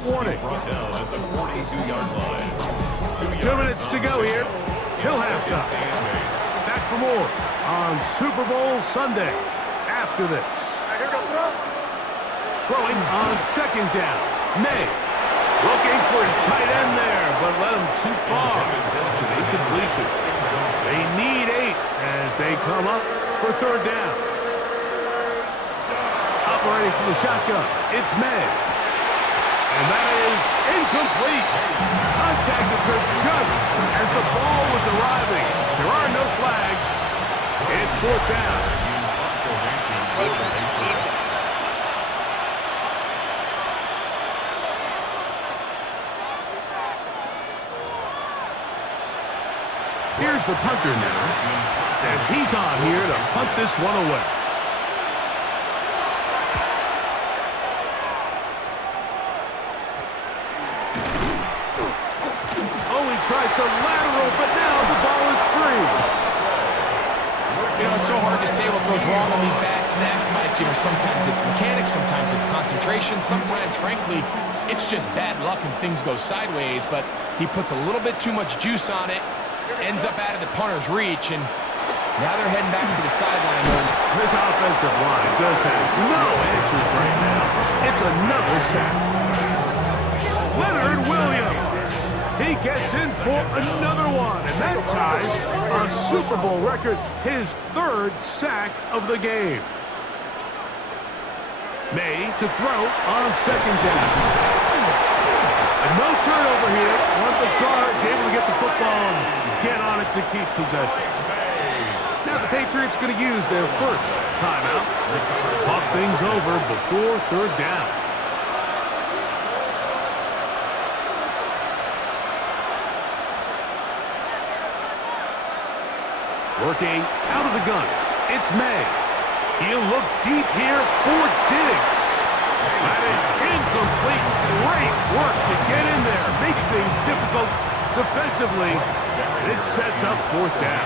Warning. Brought down at the 42-yard line. 2 minutes to go here till halftime. Back for more on Super Bowl Sunday after this. Throwing on second down. May looking for his tight end there, but led him too far. It's an incompletion. They need 8 as they come up for third down. Operating from the shotgun, it's May. And that is incomplete. Contact occurred just as the ball was arriving. There are no flags. It's fourth down. Here's the punter now, as he's on here to punt this one away. Tries to lateral, but now the ball is free. You know, it's so hard to say what goes wrong on these bad snaps, Mike. You know, sometimes it's mechanics, sometimes it's concentration, sometimes, frankly, it's just bad luck and things go sideways, but he puts a little bit too much juice on it, ends up out of the punter's reach, and now they're heading back to the sideline. This offensive line just has no answers right now. It's another sack. Leonard Williams. He gets in for another one, and that ties a Super Bowl record, his 3rd sack of the game. May to throw on second down. And no turnover here. One of the guards able to get the football and get on it to keep possession. Now the Patriots going to use their first timeout. Talk things over before third down. Working out of the gun, it's May. He'll look deep here for Diggs. That is incomplete. Great work to get in there, make things difficult defensively, and it sets up fourth down.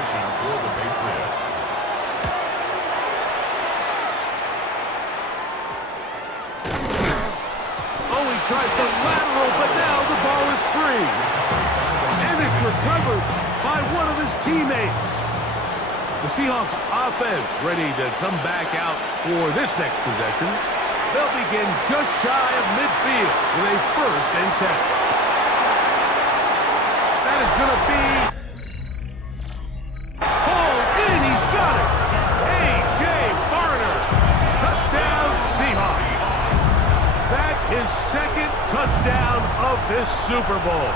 Oh, he tries to lateral, but now the ball is free. And it's recovered by one of his teammates. The Seahawks offense ready to come back out for this next possession. They'll begin just shy of midfield with a 1st and 10. That is going to be pulled in. He's got it. A.J. Barner. Touchdown Seahawks. That is 2nd touchdown of this Super Bowl.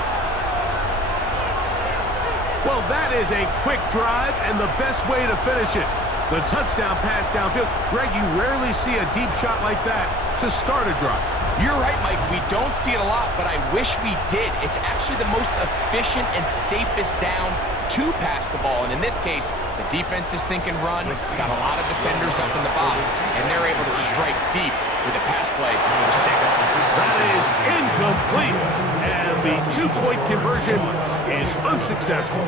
Well, that is a quick drive and the best way to finish it. The touchdown pass downfield. Greg, you rarely see a deep shot like that to start a drive. You're right, Mike. We don't see it a lot, but I wish we did. It's actually the most efficient and safest down to pass the ball. And in this case, the defense is thinking run, got a lot of defenders up in the box, and they're able to strike deep with a pass play for 6. That is incomplete, and the 2-point conversion is unsuccessful.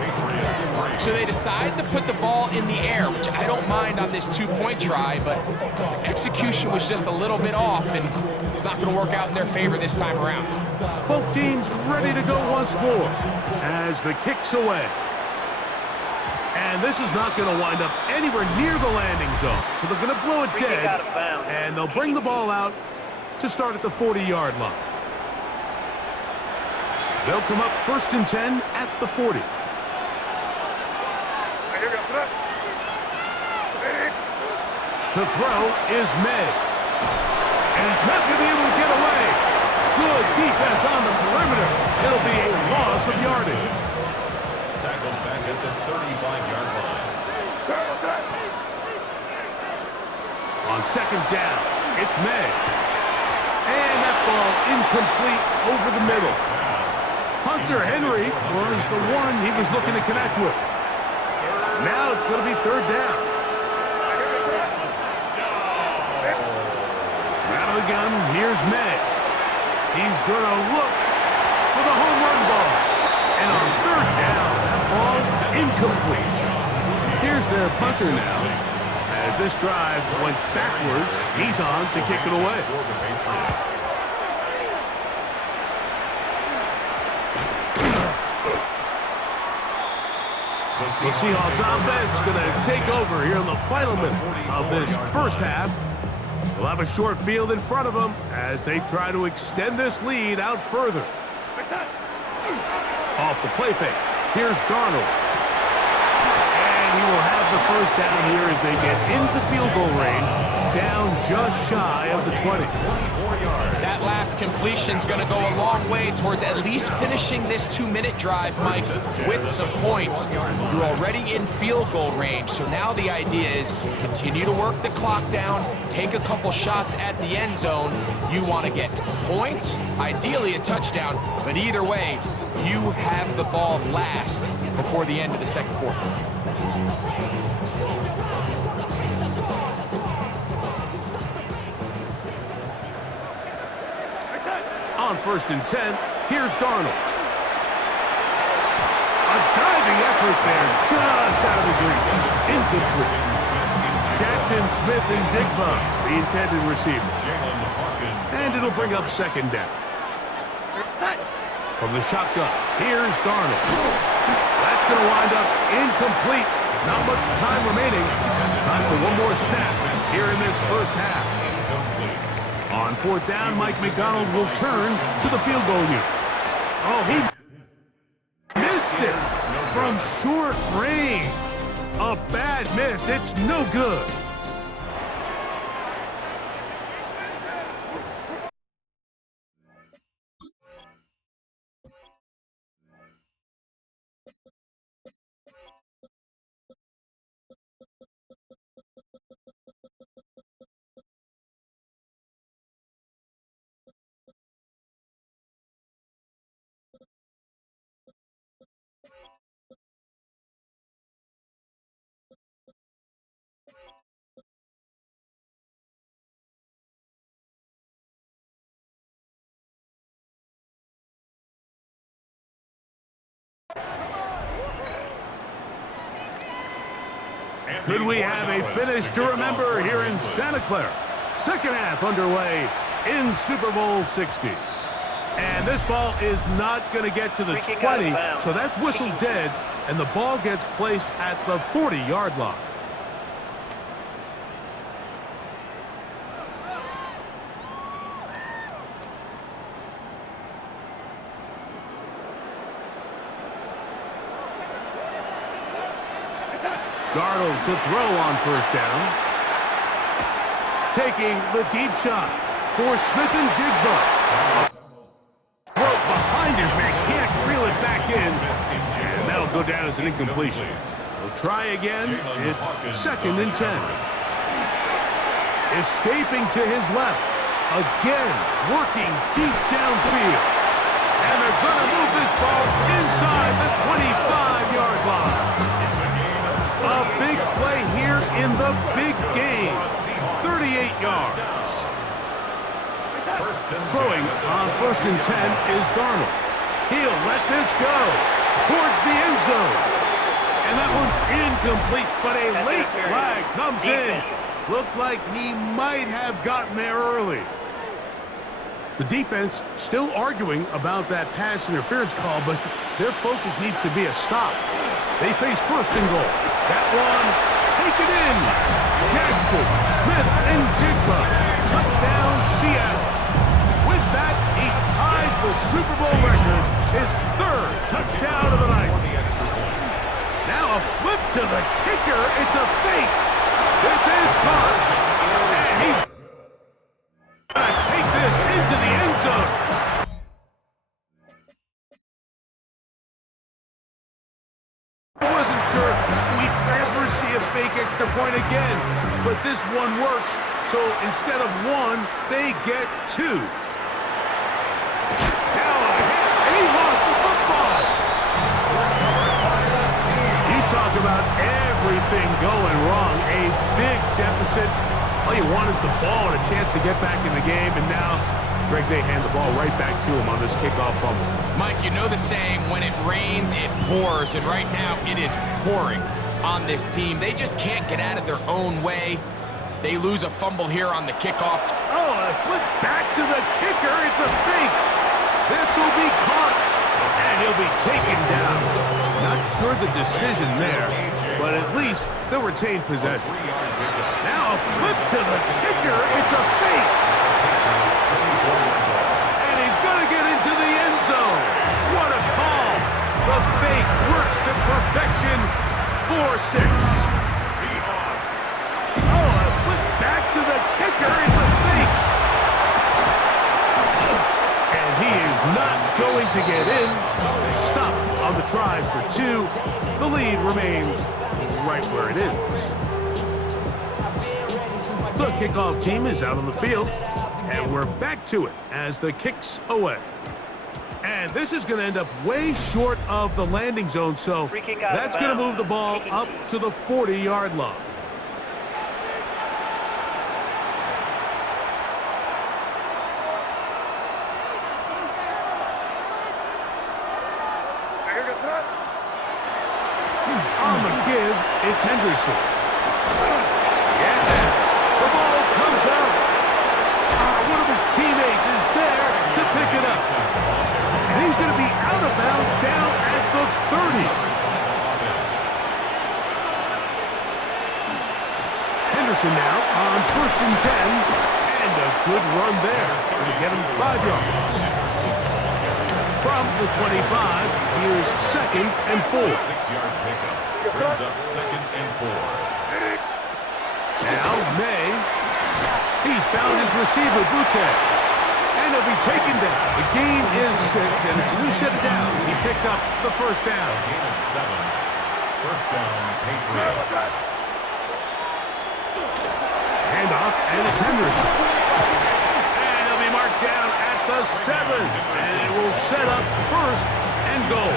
So they decide to put the ball in the air, which I don't mind on this 2-point try, but the execution was just a little bit off, and it's not going to work out in their favor this time around. Both teams ready to go once more as the kick's away. And this is not going to wind up anywhere near the landing zone. So they're going to blow it dead, and they'll bring the ball out to start at the 40-yard line. They'll come up 1st and 10 at the 40. To throw is May. And he's not going to be able to get away. Good defense on the perimeter. It'll be a loss of yardage. Tackled back at the 35-yard line. On second down, it's May. And that ball incomplete over the middle. Hunter Henry was the one he was looking to connect with. Now it's going to be third down. Out of the gun, here's May. He's going to look for the home run ball. And on third down, that ball incomplete. Here's their punter now. As this drive went backwards, he's on to kick it away. The Seahawks offense going to take over here in the final minute of this first half. They'll have a short field in front of them as they try to extend this lead out further. Off the play fake. Here's Darnold. And he will have the first down here as they get into field goal range, down just shy of the 20. That last completion's going to go a long way towards at least finishing this 2-minute drive, Mike, with some points. You're already in field goal range, so now the idea is continue to work the clock down, take a couple shots at the end zone. You want to get points, ideally a touchdown, but either way, you have the ball last before the end of the second quarter. On 1st and 10, here's Darnold. A diving effort there, just out of his reach. Incomplete. Jackson, Smith, and Jigba, the intended receiver. And it'll bring up second down. From the shotgun, here's Darnold. That's going to wind up incomplete. Not much time remaining. Time for one more snap here in this first half. On 4th down, Mike McDonald will turn to the field goal unit. Oh, he missed it from short range. A bad miss. It's no good. Could we have a finish to remember here in Santa Clara? Second half underway in Super Bowl 60. And this ball is not going to get to the 20, so that's whistled dead, and the ball gets placed at the 40-yard line. Darnold to throw on 1st down. Taking the deep shot for Smith and Jigba. Broke behind his man, can't reel it back in. And that'll go down as an incompletion. We'll try again. It's 2nd and 10. Escaping to his left. Again, working deep downfield. And they're going to move this ball inside the 25-yard line. A big play here in the big game. 38 yards. Throwing on 1st and 10 is Darnold. He'll let this go towards the end zone. And that one's incomplete, but a late flag comes in. Looked like he might have gotten there early. The defense still arguing about that pass interference call, but their focus needs to be a stop. They face 1st and goal. That one, take it in. Jackson, Smith, and Jigba. Touchdown, Seattle. With that, he ties the Super Bowl record, his 3rd touchdown of the night. Now a flip to the kicker. It's a fake. This is caught. And he's going to take this into the end zone. I wasn't sure we'd ever see a fake extra point again, but this one works, so instead of 1, they get 2. Now a hit, and he lost the football. You talk about everything going wrong, a big deficit. All you want is the ball and a chance to get back in the game, and now Greg, they hand the ball right back to him on this kickoff fumble. Mike, you know the saying, when it rains, it pours, and right now it is pouring on this team. They just can't get out of their own way. They lose a fumble here on the kickoff. Oh, a flip back to the kicker. It's a fake. This will be caught. And he'll be taken down. Not sure the decision there, but at least they'll retain possession. Now a flip to the kicker. It's a fake. And he's going to get into the end zone. What a call. The fake works to perfection. 4-6. Oh, a flip back to the kicker. It's a fake. And he is not going to get in. Stop on the try for 2. The lead remains right where it is. The kickoff team is out on the field, and we're back to it as the kick's away. And this is going to end up way short of the landing zone, so that's going to move the ball up to the 40-yard line. On the give, it's Henderson. Yeah, the ball comes out. One of his teammates is there to pick it up. And he's going to be out of bounds down at the 30. Henderson now on 1st and 10. And a good run there to get him 5 yards. From the 25, here's 2nd and 4. 6-yard pickup brings up 2nd and 4. Now May. He's found his receiver, Butte. And he'll be taken down. The game is 6, and it's a new set of downs. He picked up the 1st down. Gain of 7. 1st down, Patriots. Handoff, and it's Henderson. And he'll be marked down at the 7. And it will set up 1st and goal.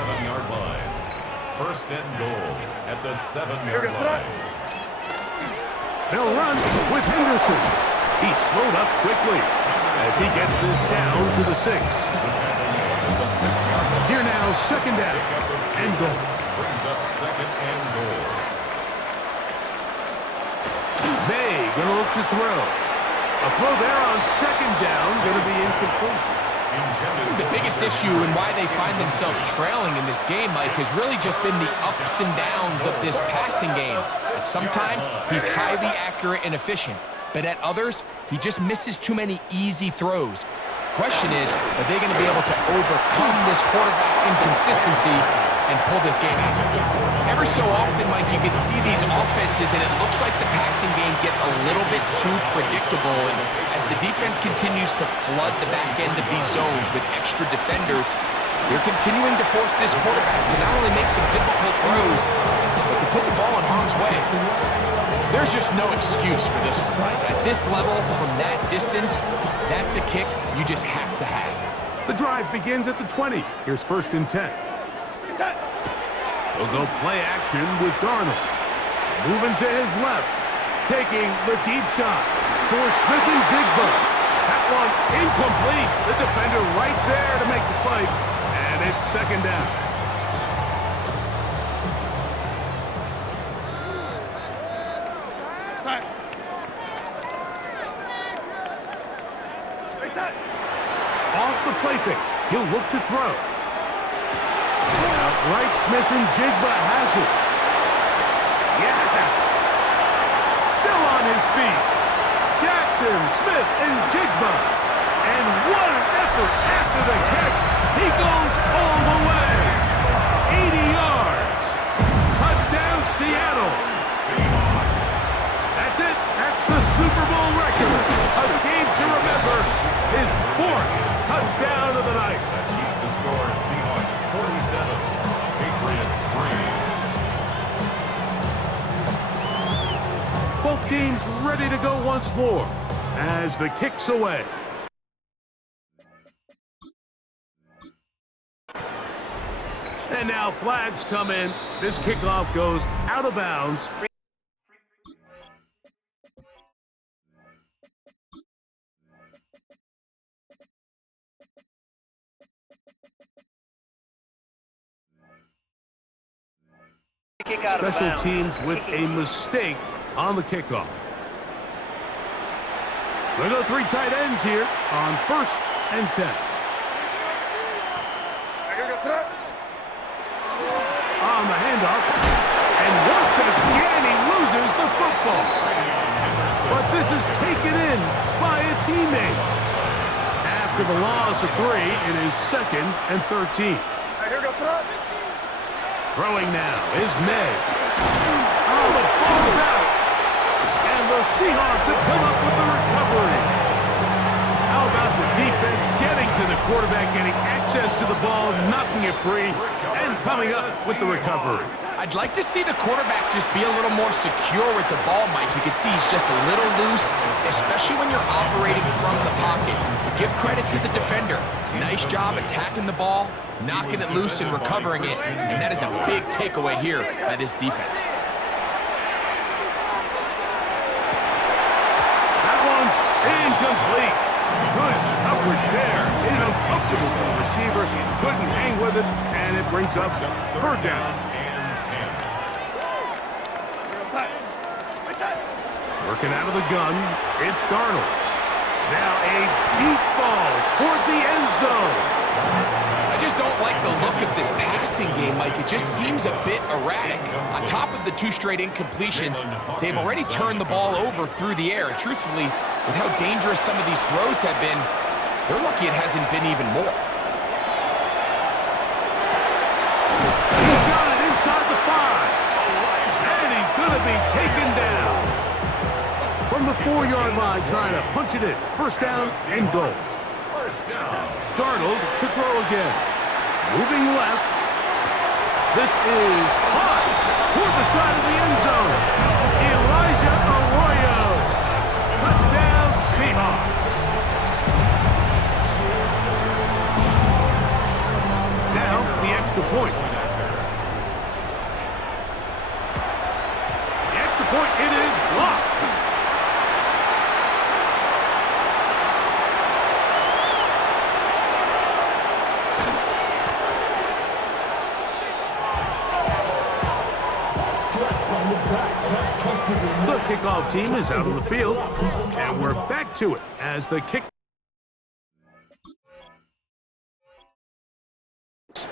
Yard line. 1st and goal at the 7-yard line. They'll run with Henderson. He slowed up quickly as he gets this down to the 6. Here now, 2nd down and goal. Brings up 2nd and goal. May gonna look to throw. A throw there on 2nd down, gonna be incomplete. The biggest issue and why they find themselves trailing in this game, Mike, has really just been the ups and downs of this passing game. At sometimes, he's highly accurate and efficient, but at others, he just misses too many easy throws. Question is, are they going to be able to overcome this quarterback inconsistency and pull this game out? Ever so often, Mike, you can see these offenses, and it looks like the passing game gets a little bit too predictable. And as the defense continues to flood the back end of these zones with extra defenders, they're continuing to force this quarterback to not only make some difficult throws, but to put the ball in harm's way. There's just no excuse for this one, Mike. At this level, from that distance, that's a kick you just have to have. The drive begins at the 20. Here's 1st and 10. He'll go play action with Darnold. Moving to his left. Taking the deep shot for Smith and Jigba. That one incomplete. The defender right there to make the play. And it's 2nd down. Off the play fake. He'll look to throw. Outright, Smith and Jigba has it. Yeah. Still on his feet. Jackson, Smith, and Jigba. And what an effort after the catch. He goes all the way. 80 yards. Touchdown, Seattle. That's it. That's the Super Bowl record. A game to remember. His 4th touchdown of the night. That keeps the score Seahawks 47. Both teams ready to go once more as the kick's away. And now flags come in. This kickoff goes out of bounds. Special teams with a mistake on the kickoff. They go 3 tight ends here on 1st and 10. On the handoff, and once again he loses the football. But this is taken in by a teammate. After the loss of 3, it is 2nd and 13. Throwing now is May. Oh, the ball's out. And the Seahawks have come up with the recovery. How about the defense getting to the quarterback, getting access to the ball, knocking it free, and coming up with the recovery. I'd like to see the quarterback just be a little more secure with the ball, Mike. You can see he's just a little loose, especially when you're operating from the pocket. Give credit to the defender. Nice job attacking the ball, knocking it loose and recovering it, and that is a big takeaway here by this defense. That one's incomplete. Good coverage there. It is uncomfortable for the receiver. Couldn't hang with it, and it brings up 3rd down. Working out of the gun, it's Darnold. Now a deep ball toward the end zone. I just don't like the look of this passing game, Mike. It just seems a bit erratic. On top of the 2 straight incompletions, they've already turned the ball over through the air. And truthfully, with how dangerous some of these throws have been, they're lucky it hasn't been even more. He's got it inside the 5. And he's going to be taken down. From the 4-yard line, trying to punch it in. 1st down and goal. Darnold to throw again. Moving left. This is hot toward the side of the end zone. Elijah Arroyo. Touchdown Seahawks. Now the extra point. The extra point, it is blocked. The kickoff team is out of the field, and we're back to it as the kick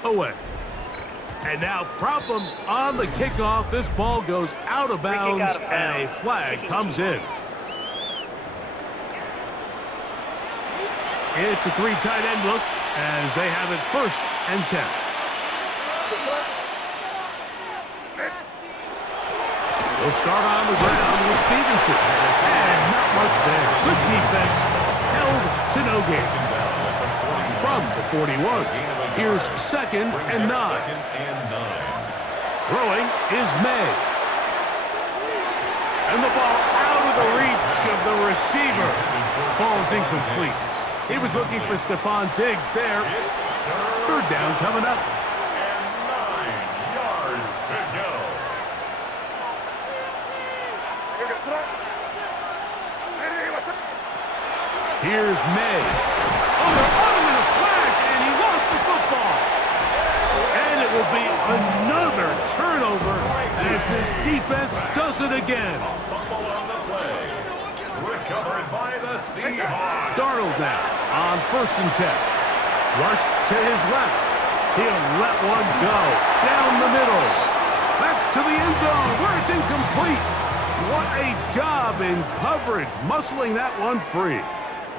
away. And now problems on the kickoff. This ball goes out of bounds, and a flag comes in. It's a 3 tight end look as they have it 1st and 10. We'll start on the ground with Stevenson. And not much there. Good defense. Held to no gain. From the 41, here's 2nd and 9. Throwing is May. And the ball out of the reach of the receiver. Falls incomplete. He was looking for Stephon Diggs there. 3rd down coming up. And 9 yards to go. Here's May. Oh, they're on him in a flash, and he lost the football. And it will be another turnover as this defense does it again. Fumble on the play. Recovered by the Seahawks. Darnold now on 1st and 10. Flushed to his left. He'll let one go down the middle. Backs to the end zone where it's incomplete. What a job in coverage, muscling that one free.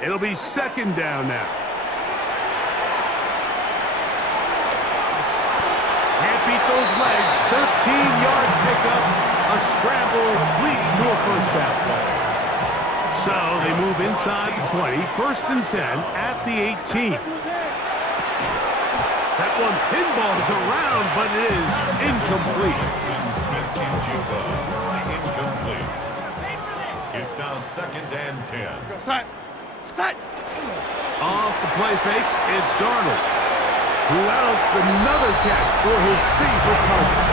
It'll be 2nd down now. Can't beat those legs. 13-yard pickup. A scramble leads to a 1st down. So they move inside the 20. 1st and 10 at the 18. That one pinballs around, but it is incomplete. Incomplete. It's now 2nd and 10. Set. Off the play fake, it's Darnold, who outs another catch for his favorite target.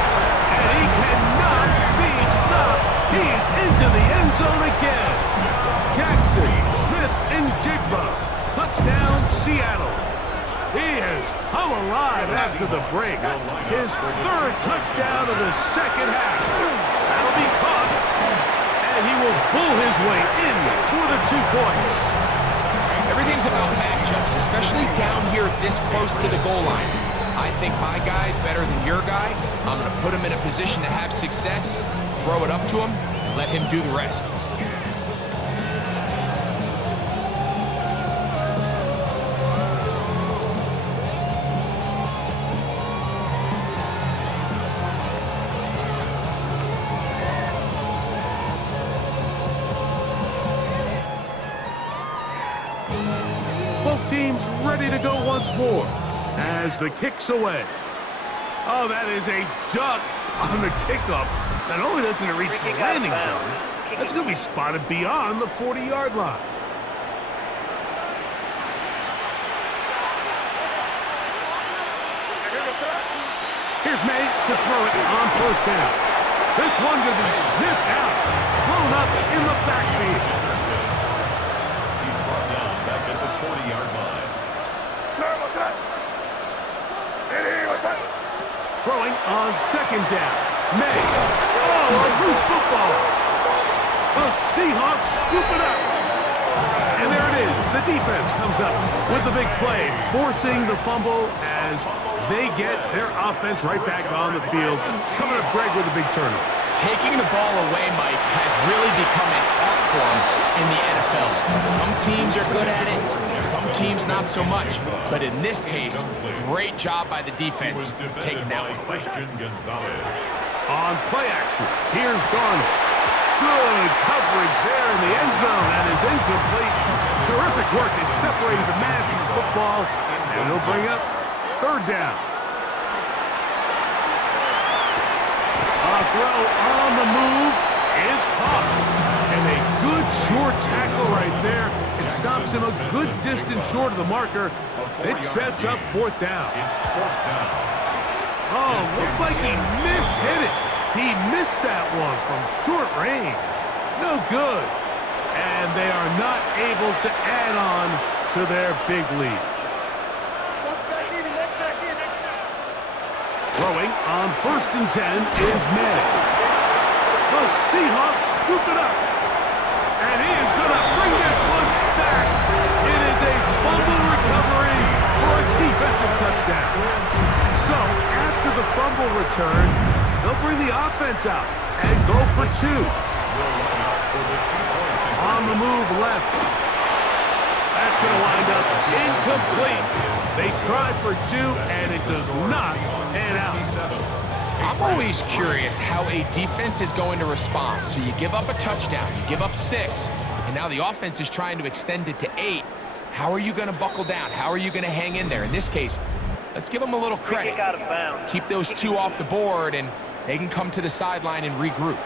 And he cannot be stopped. He's into the end zone again. Jackson, Smith, and Jigba. Touchdown, Seattle. He has come alive after the break. His third touchdown of the second half. That'll be caught. And he will pull his way in for the 2 points. Everything's about matchups, especially down here this close to the goal line. I think my guy's better than your guy. I'm going to put him in a position to have success, throw it up to him, and let him do the rest. Both teams ready to go once more as the kick's away. Oh, that is a duck on the kickoff. Not only doesn't it reach the landing zone, that's going to be spotted beyond the 40-yard line. Here's May to throw it on first down. This one going to be sniffed out, blown up in the backfield. He's brought down back at the 40-yard line. Throwing on second down. May. Oh, a loose football. The Seahawks scoop it up. And there it is. The defense comes up with the big play, forcing the fumble as they get their offense right back on the field. Coming up, Greg, with a big turnover. Taking the ball away, Mike, has really become an art form in the NFL. Some teams are good at it, some teams not so much. But in this case, great job by the defense taking that one away. On play action, here's Darnold. Good coverage there in the end zone. That is incomplete. Terrific work in separating the man from the football. And it'll bring up third down. A throw on the move is caught. And a good short tackle right there. It stops him a good distance short of the marker. It sets up fourth down. Oh, looked like he mishit it. He missed that one from short range. No good. And they are not able to add on to their big lead. Throwing on first and 10 is May. The Seahawks scoop it up. And he is going to bring this one back. It is a fumble recovery for a defensive touchdown. So, after the fumble return, they'll bring the offense out and go for 2. On the move left. That's going to wind up incomplete. They try for 2, and it does not pan out. I'm always curious how a defense is going to respond. So you give up a touchdown, you give up 6, and now the offense is trying to extend it to 8. How are you going to buckle down? How are you going to hang in there? In this case, let's give them a little credit. Keep those 2 off the board, and they can come to the sideline and regroup.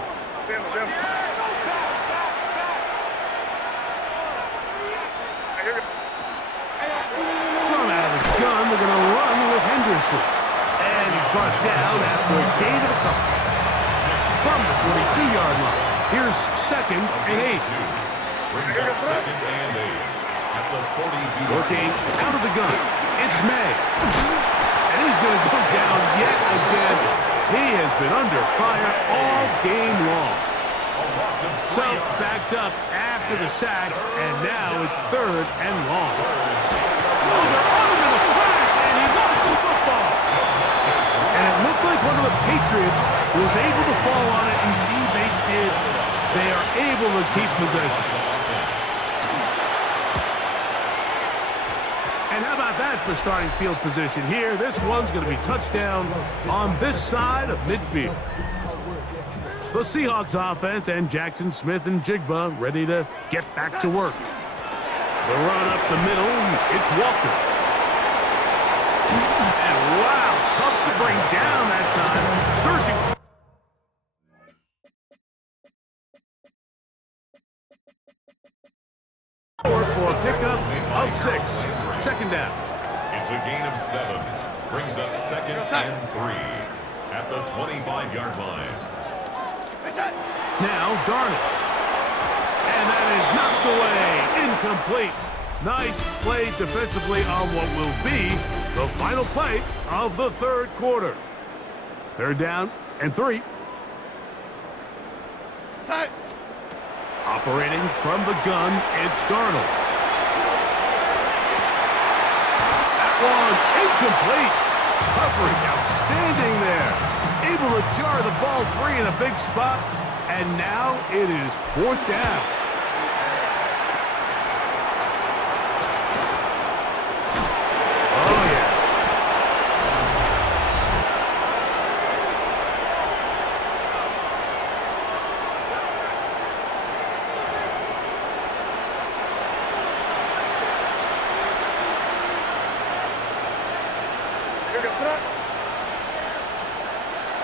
Thrown out of the gun, they're going to run with Henderson. And he's brought down after a gain of a couple. From the 42-yard line, here's second and 8. Brings up 2nd and 8 at the 40. Working out of the gun, it's May. And he's going to go down yet again. He has been under fire all game long. So backed up after the sack, and now it's third and long. Oh, they're on him in a flash, and he lost the football. And it looked like one of the Patriots was able to fall on it. Indeed, they did. They are able to keep possession. And how about that for starting field position here? This one's going to be touchdown on this side of midfield. The Seahawks offense and Jackson, Smith, and Jigba ready to get back to work. The run up the middle, it's Walker. And wow, tough to bring down that time. Surging 7 brings up 2nd and 3 at the 25-yard line. Now Darnold. And that is knocked away. Incomplete. Nice play defensively on what will be the final play of the third quarter. 3rd down and 3. Operating from the gun, it's Darnold. That one incomplete. Coverage outstanding there. Able to jar the ball free in a big spot. And now it is 4th down. Oh, yeah.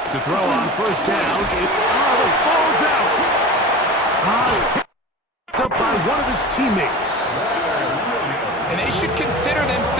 To throw on 1st down, it falls out. Picked up by one of his teammates. And they should consider themselves